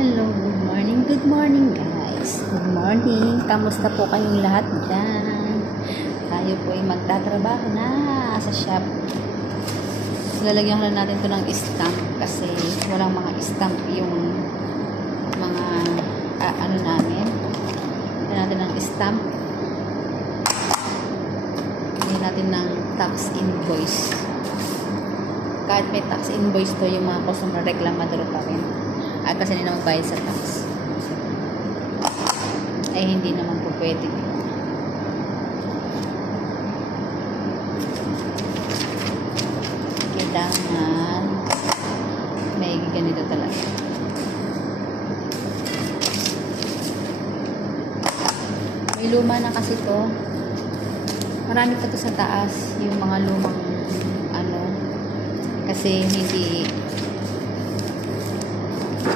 Hello, good morning guys. Good morning. Kamusta po kayong lahat dyan? Tayo po ay magtatrabaho na sa shop. Lalagyan lang natin to ng stamp kasi walang mga stamp yung mga ano namin. Lalagyan natin ng stamp. Lalagyan natin ng tax invoice. Kahit may tax invoice to, yung mga customer reklamador pa rin. Kasi hindi naman bayad sa tax. Ay hindi naman po pwede. Kailangan may ganito talaga. May luma na kasi to. Marami pa to sa taas. Yung mga lumang kasi hindi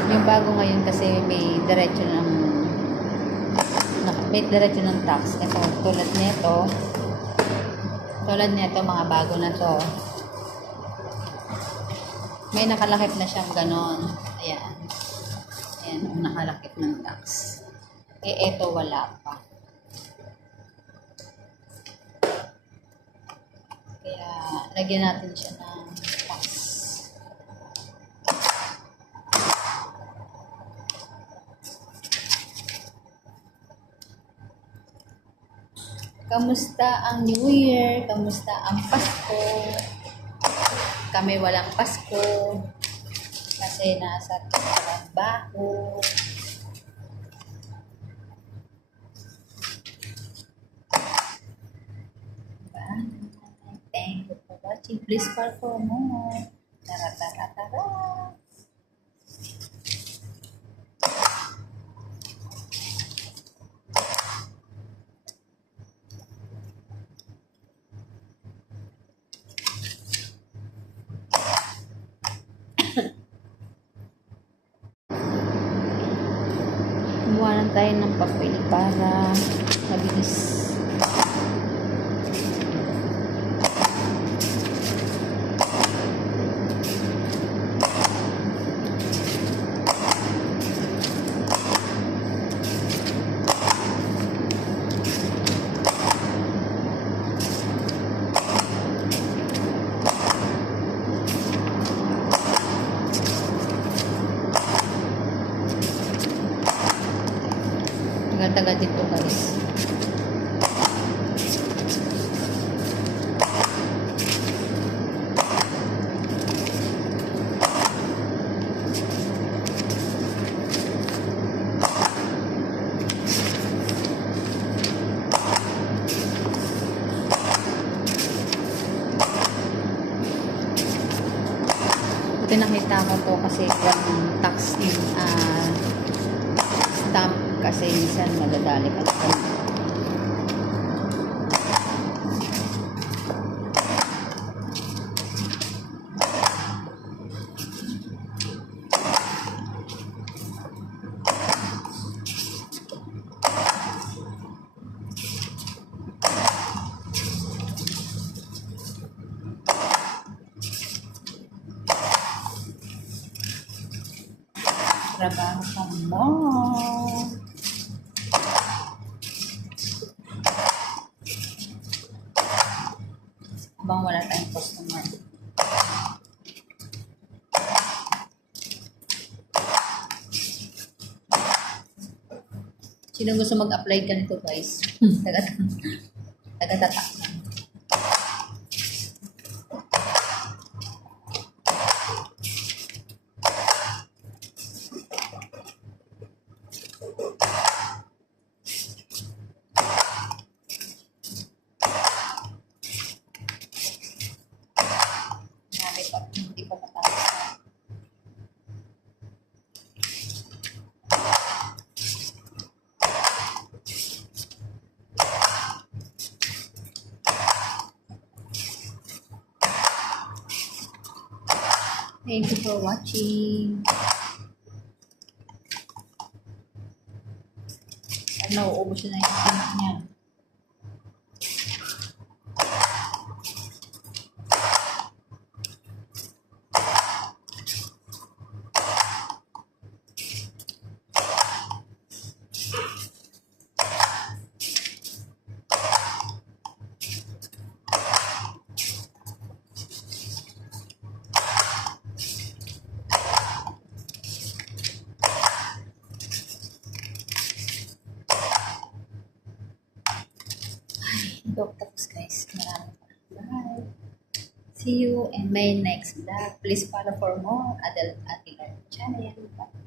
yung bago ngayon kasi may diretso ng tax. Ito, tulad nito mga bago na to, may nakalakip na siyang ganon. Ayan, nakalakip ng tax. Ito wala pa, kaya lagyan natin siya ng tax. Kamusta ang New Year? Kamusta ang Pasko? Kami walang Pasko kasi nasa trabaho. Thank you for watching. Please follow more. Tara. Kumuha tayo ng papel para mabilis. Taga dito guys. Ito nakita ko to kasi yung tax in stamp kasi minsan madadali ka na. Trabaho ka mo. Habang wala tayong customer. Sino gusto mag-apply ka nito guys? Taga-tatak na. Hindi pa matapos. Thank you for watching. Nauubos na yung stamp niya. See you in my next vlog. Please follow for more Adult Aguilar channel. Bye.